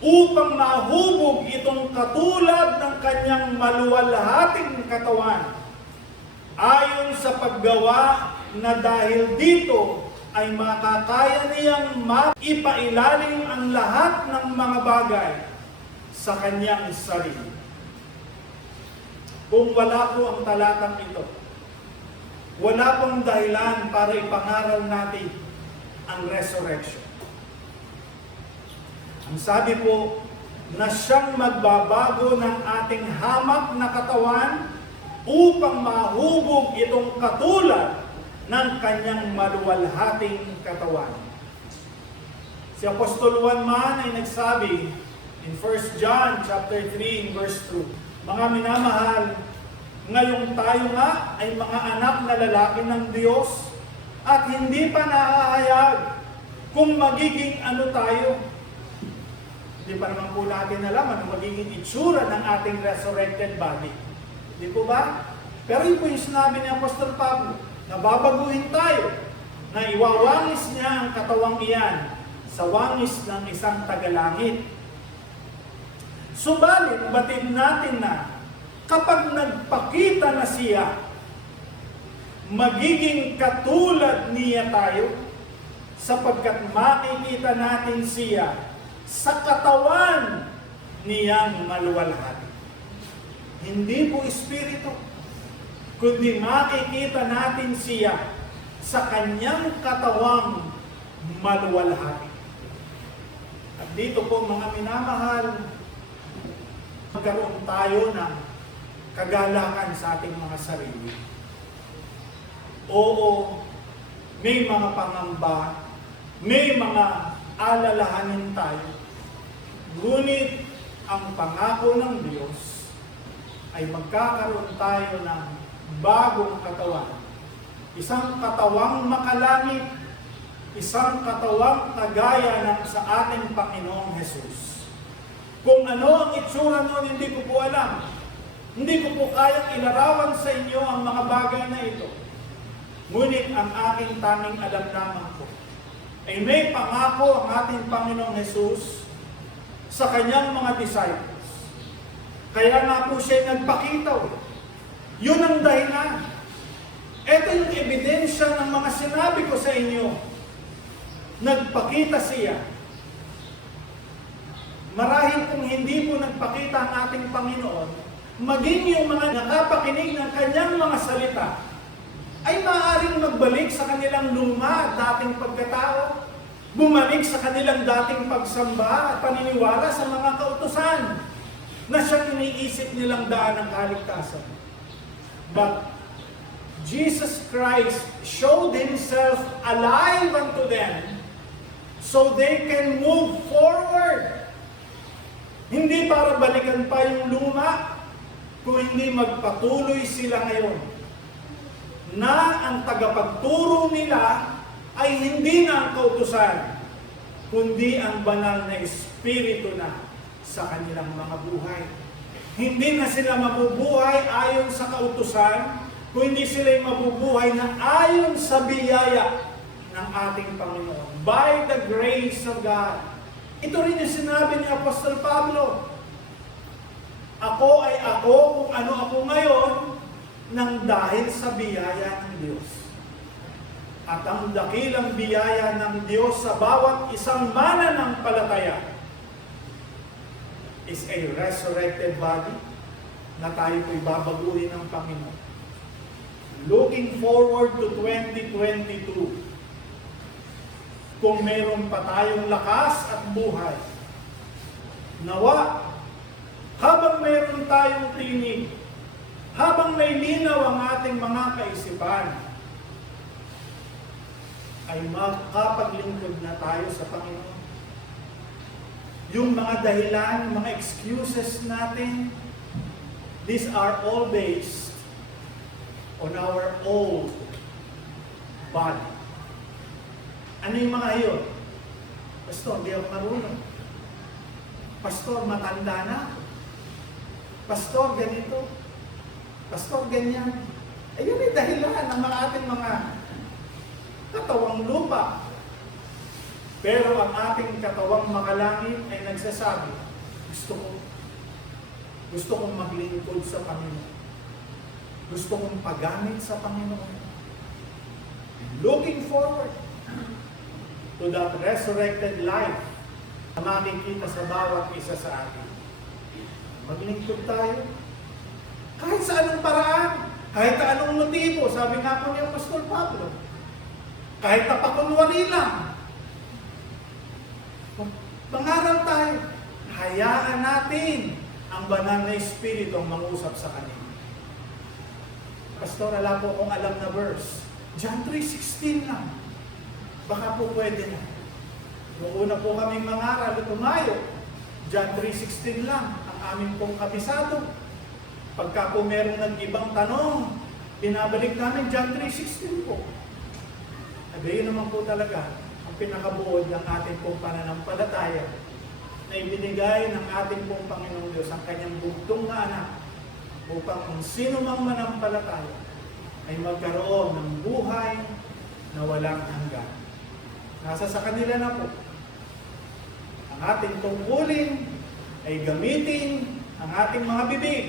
upang mahubog itong katulad ng kanyang maluwalhating katawan ayon sa paggawa na dahil dito ay makakaya niyang maipailalim ang lahat ng mga bagay sa kanyang sarili. Kung wala po ang talatang ito, wala pong dahilan para ipangaral natin ang resurrection. Ang sabi po na siyang magbabago ng ating hamak na katawan upang mahubog itong katulad ng kanyang maluwalhating katawan. Si Apostol Juan man ay nagsabi in 1 John chapter 3 verse 2, mga minamahal, ngayong tayo nga ay mga anak na lalaki ng Diyos at hindi pa nahahayag kung magiging ano tayo. Hindi pa naman po natin alam ano magiging itsura ng ating resurrected body. Hindi po ba? Pero yun po yung sinabi ni Apostol Pablo, na babaguhin tayo, na iwawangis niya ang katawang iyan sa wangis ng isang tagalangit. Subalit, batid natin na kapag nagpakita na siya, magiging katulad niya tayo sapagkat makikita natin siya sa katawan niyang maluwalhati. Hindi po espiritu, kundi makikita natin siya sa kanyang katawang maluwalhati. At dito po mga minamahal, magkaroon tayo ng kagalakan sa ating mga sarili. Oo, may mga pangamba, may mga alalahanin tayo. Ngunit ang pangako ng Diyos ay magkakaroon tayo ng bagong katawan. Isang katawang makalangit, isang katawang kagaya ng sa ating Panginoong Hesus. Kung ano ang itsura noon, hindi ko po alam. Hindi ko po kayang ilarawan sa inyo ang mga bagay na ito. Ngunit ang aking tanging alam lamang po ay may pangako ang ating Panginoong Hesus sa kanyang mga disciples. Kaya nga po siya nagpakita. Yun ang dahilan. Ito yung ebidensya ng mga sinabi ko sa inyo. Nagpakita siya. Marahil kung hindi po nagpakita ang ating Panginoon, maging yung mga nakapakinig ng kanyang mga salita, ay maaaring magbalik sa kanilang luma at dating pagkatao, bumalik sa kanilang dating pagsamba at paniniwala sa mga kautusan na siyang iniisip nilang daan ng kaligtasan. But Jesus Christ showed Himself alive unto them so they can move forward. Hindi para balikan pa yung luma, kung hindi magpatuloy sila ngayon na ang tagapagturo nila ay hindi na ang kautusan, kundi ang banal na Espiritu na sa kanilang mga buhay. Hindi na sila mabubuhay ayon sa kautusan, kundi sila mabubuhay na ayon sa biyaya ng ating Panginoon. By the grace of God. Ito rin yung sinabi ni Apostol Pablo. Ako ay ako kung ano ako ngayon nang dahil sa biyaya ng Diyos. At ang dakilang biyaya ng Diyos sa bawat isang mananampalataya is a resurrected body na tayo po'y babaguhin ng Panginoon. Looking forward to 2022, kung meron pa tayong lakas at buhay, nawa, habang meron tayong tinig, habang may linaw ang ating mga kaisipan, ay makapaglingkod na tayo sa Panginoon. Yung mga dahilan, mga excuses natin, these are all based on our old body. Ano yung mga iyon? Pastor, di ako marunong. Pastor, matanda na. Pastor, ganito. Pastor, ganyan. Ayun ay dahilan ng mga ating mga katawang lupa. Pero ang ating katawang makalangit ay nagsasabi, gusto kong maglingkod sa Panginoon. Gusto kong paggamit sa Panginoon. Looking forward to that resurrected life na makikita sa bawat isa sa atin. Maglingkod tayo. Kahit sa anong paraan, kahit sa anong motibo, sabi nga po ni Apostol Pablo, kahit napakunwari lang, pangaral tayo, hayaan natin ang banal na Espiritu ang mangusap sa kanila. Pastor, ala po kung alam na verse. John 3:16 lang. Baka po pwede na. Noong una po kaming mangaral, tumayo. John 3:16 lang ang aming pong kabisado. Pagka po merong nag-ibang tanong, pinabalik namin John 3:16 po. Yun naman po talaga ang pinakabuod ng ating pong pananampalataya na ibinigay ng ating pong Panginoong Diyos ang kanyang bugtong na anak upang kung sino mang manampalataya ay magkaroon ng buhay na walang hanggan. Nasa sa kanila na po. Ang ating tungkulin ay gamitin ang ating mga bibig.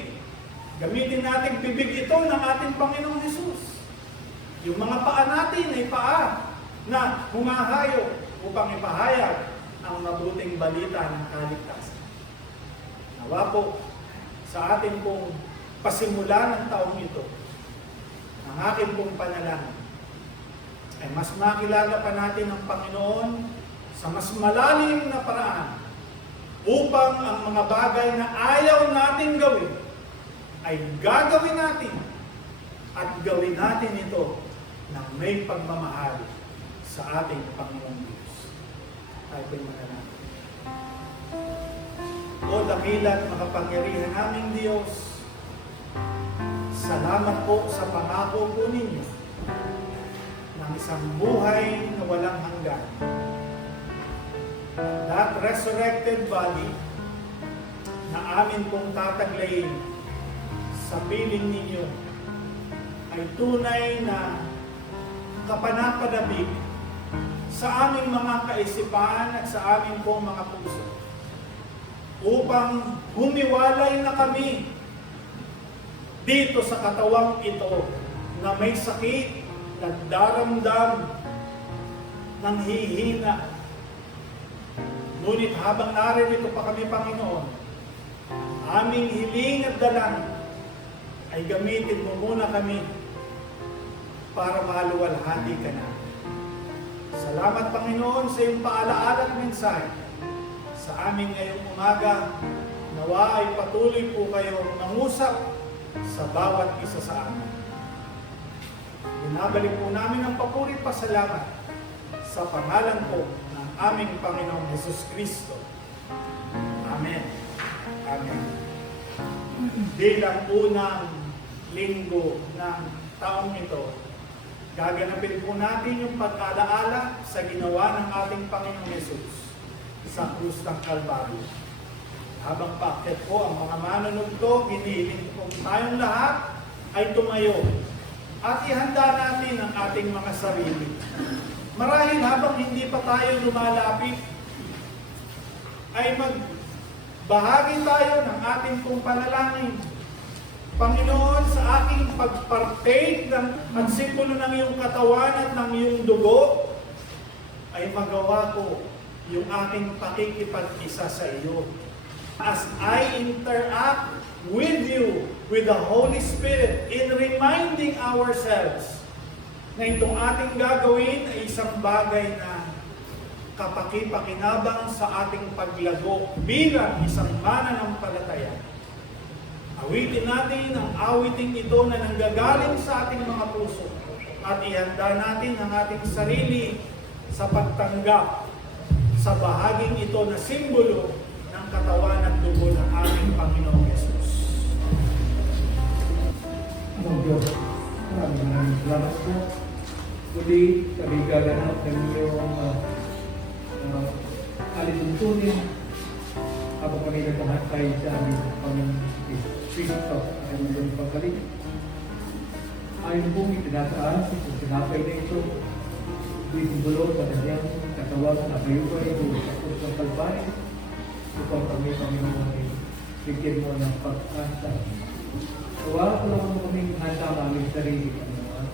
Gamitin natin bibig ito ng ating Panginoong Hesus. Yung mga paa natin ay paa na humahayo upang ipahayag ang mabuting balita ng kaligtasan. Nawa po sa ating pong pasimula ng taong ito, ang aking pong panalangin ay mas makilala pa natin ang Panginoon sa mas malalim na paraan upang ang mga bagay na ayaw natin gawin ay gagawin natin at gawin natin ito ng may pagmamahal sa ating Panginoong Diyos. Tayo po'y manalangin. O dakila at makapangyarihan naming Diyos, salamat po sa pangako po ninyo ng isang buhay na walang hanggan. That resurrected body na amin pong tataglayin sa piling ninyo ay tunay na kapanapanabik sa aming mga kaisipan at sa aming pong mga puso upang humiwalay na kami dito sa katawang ito na may sakit, nagdaramdam, ng hihina. Ngunit habang naririto pa kami, Panginoon, aming hiling at dalangin ay gamitin mo muna kami para maluwalhati ka na. Salamat, Panginoon, sa iyong paalaala at mensahe sa amin ngayong umaga. Nawa ay patuloy po kayong mangusap sa bawat isa sa amin. Binabalik po namin ang papuri pasalamat sa pangalan po ng aming Panginoong Hesus Kristo. Amen. Amen. Bilang unang linggo ng taong ito, gaganapin po natin yung pag-alaala sa ginawa ng ating Panginoong Hesus sa krus ng Kalbaryo. Habang paakyat po ang mga manunugto, hinihiling po tayong lahat ay tumayo at ihanda natin ang ating mga sarili. Marahil habang hindi pa tayo lumalapit, ay magbahagi tayo ng ating pong panalangin. Panginoon, sa aking pagpartake ng pagsimbolo ng iyong katawan at ng iyong dugo, ay magawa ko yung aking pakikipag-isa sa iyo. As I interact with you, with the Holy Spirit, in reminding ourselves na itong ating gagawin ay isang bagay na kapaki-pakinabang sa ating paglago bilang isang mananampalataya. Awitin natin ang awiting ito na nanggagaling sa ating mga puso at ihanda natin ang ating sarili sa pagtanggap sa bahaging ito na simbolo ng katawan at dugo ng aming Panginoong Yesus. Ang Diyos, maraming salamat po. Muli, kami gaganap ng iyong alituntunin habang kami naghahatay sa aming Panginoong Kristo ay magandang pagkalit. Ayon pong itinataas, itong sinapay na ito, isimbolo sa kanyang katawan na bayubay o sa krus ng Kalbaryo upang kami, Panginoon, ay bigyan mo ng pag-asa. Wala ko lang kaming handa ang aming sarili, Panginoon.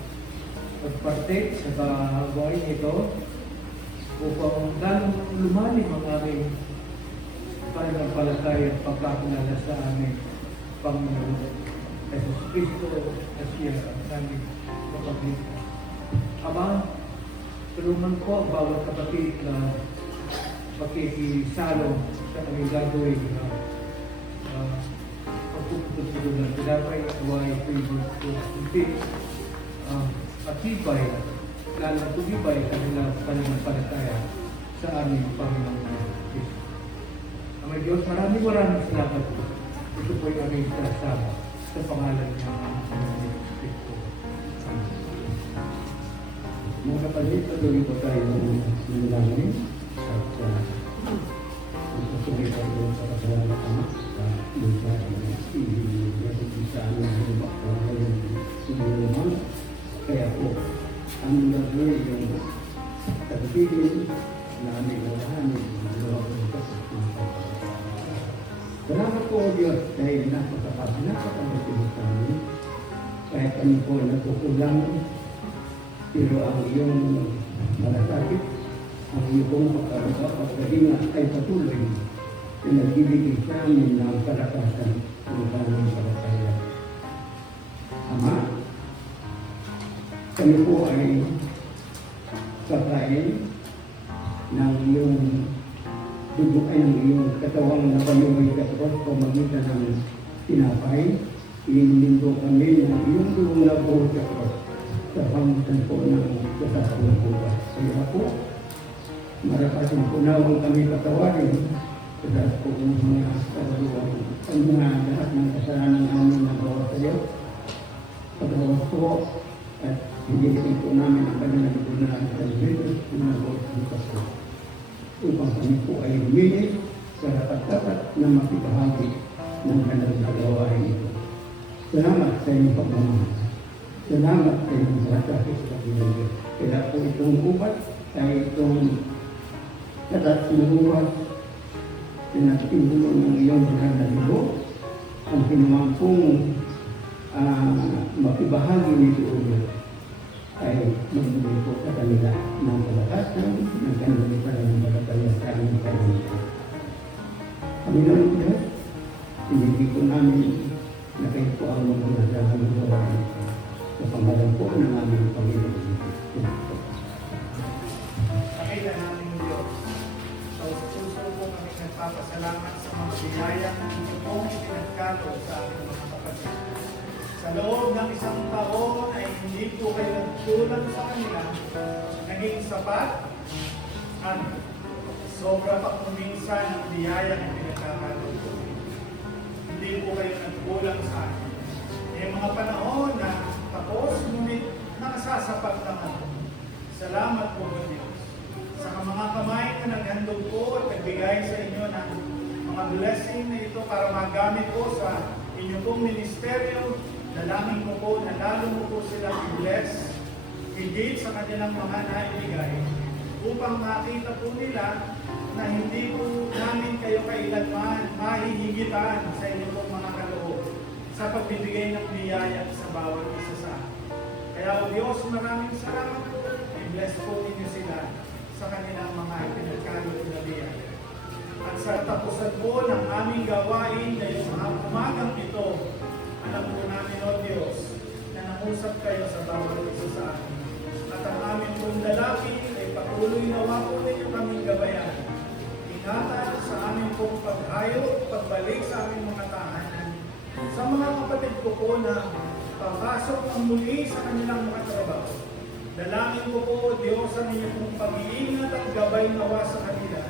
Pagpartek sa kahawain ito upang lalong lumalim ang aming pananampalataya at pagkakilala sa aming Panginoon Hesus Kristo na siya ang aming kapagligtas. Ama, tulungan ko ang bawat kapatid na pakikisalo sa aming gagawin na pagpupunod ng tinapay at huwag hindi atibay, lalo na tugibay kanilang pananampalataya sa aming Panginoon Kristo. Amay Diyos, maraming salamat po. Ito po yung aming kasama sa pangalan niya ng Panginoon Kristo. Mga kapatid, patuloy po tayo ng sinulangin at susugay tayo sa kasalanan kami sa lupa ng iisaan ng hubak na yung sinulungan. Kaya po, ang gagawin yung tagpilin na aming nalahanin ng mga pagkakasalanan. Salamat po, O Diyos, dahil napakamatinod kami. Kahit kami po nagkukulang, pero ang iyong malasakit, ang iyong pagkalinga ay patuloy na nagbibigay sa amin ng kalakasan ng kanyang palataya. Ama, kami po ay kakain ng iyong dugo ay ng iyong katawang na payungay katawan o magitan ng tinapay. Inindo kami ng iyong dugo na buo sa cross. sa pamagitan po ng kasama ng bukas. Kaya po, marapasin po nawang kami patawarin sa po ng mga kaluluwang ang mga lahat ng kasalanan namin na bawa sa iyo. Pagkawas po at higilitin po namin ang kanilang gunahan sa Diyos na Lord Jesus po. Upang kami po ay lumili sa dapat-dapat na makibahagi ng kanilang nagawain ito. Salamat sa inyong pagmamahal. Salamat sa inyong pagkakit sa Panginoon. Kaya po itong upat ay itong katatuluhan na nagtulong ng iyong mahal na libo. Ang pinamang pong makibahagi nito ulit ay magbigay po sa kanila ng kalakasan ng kanilang pananampalataya sa aming Panginoon. Panginoon Diyos, hindi ko namin na kayo po ang magmamasahan ng gawain sa pangalan po ng aming Panginoon. Nakita namin ng Diyos. Sa puso po kami nagpapasalamat sa mga biyayang ninyo pong pinagkalo sa aming mga kapatid. Sa loob ng isang taon ay hindi po kayo nagtulad sa kanila, naging sapat at sobra pa kung minsan ang biyaya ng pinagkakalo po. Hindi po kayo nagkulang sa akin. May mga panahon na tapos, ngunit nakasasapat naman. Salamat po sa Diyos. Sa mga kamay na naghandog po at nagbigay sa inyo ng mga blessing na ito para magamit po sa inyo pong ministeryo, dalangin ko po na lalo mo po silang i-bless, higit sa kanilang mga naibigay, upang makita po nila na hindi po namin kayo kailanman mahihigitan sa inyo pong mga kaloob sa pagbibigay ng biyaya sa bawat isa sa atin. Kaya o Diyos, maraming salamat po. I-bless po ninyo sila sa kanilang mga pinagkaloob na biyaya. At sa tapusan po ng aming gawain ngayong umagang ito, alam po namin, O Diyos, na nangusap kayo sa bawat isa sa atin. At ang aming pong lalaki ay patuloy na wako ninyo kaming gabayan. Ingatan sa aming pong paghayo, pagbalik sa aming mga tahanan. Sa mga kapatid ko po na papasok ang muli sa kanilang mga trabaho. Dalangin ko po, O Diyos, ang inyong pong pag-iingat at gabay nawa sa kanila.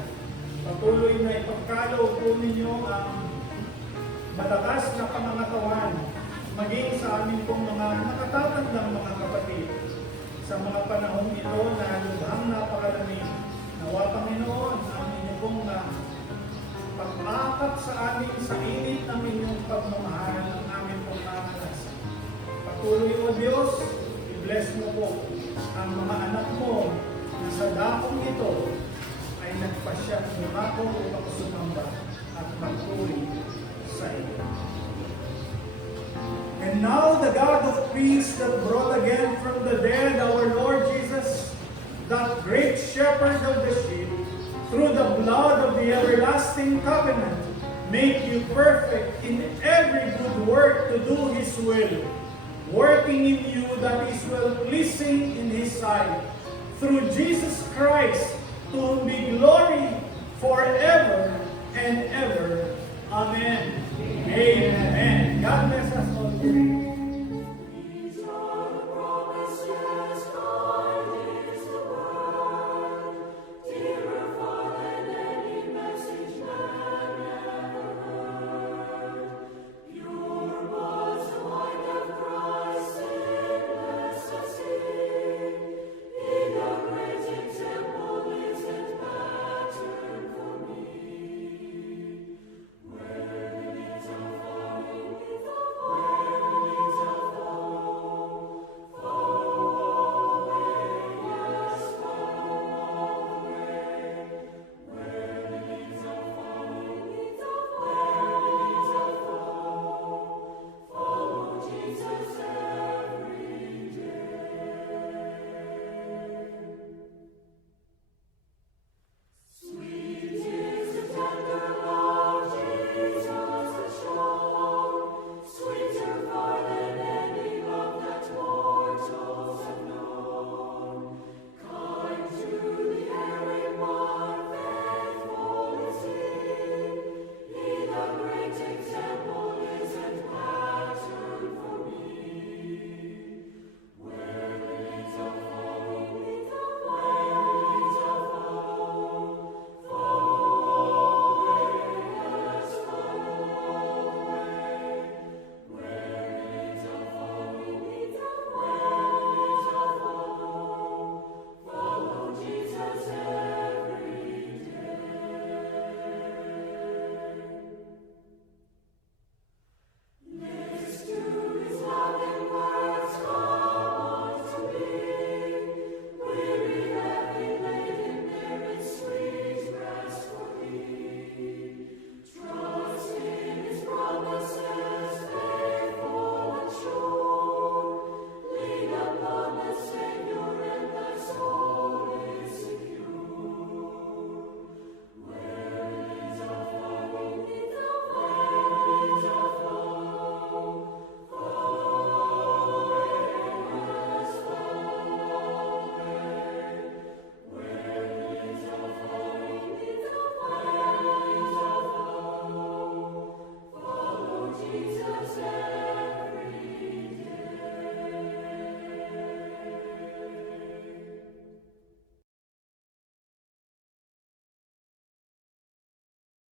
Patuloy na ipagkalaw po ninyo ang malakas na pangangatawan maging sa amin pong mga nakatatandang mga kapatid. Sa mga panahong ito na lubhang napakalamig, nawa Panginoon ang inyong pong pag-akap sa amin sa init ng inyong pagmamahal ng aming pong naranasan. Patuloy o Diyos, i-bless mo po ang mga anak mo na sa dakong ito ay nagpasyat lumako upang sumamba at magturi sa iyo. And now the God of peace that brought again from the dead our Lord Jesus, that great shepherd of the sheep, through the blood of the everlasting covenant, make you perfect in every good work to do His will, working in you that is well-pleasing in His sight, through Jesus Christ, to whom be glory forever and ever. Amen. Amen. God bless us all.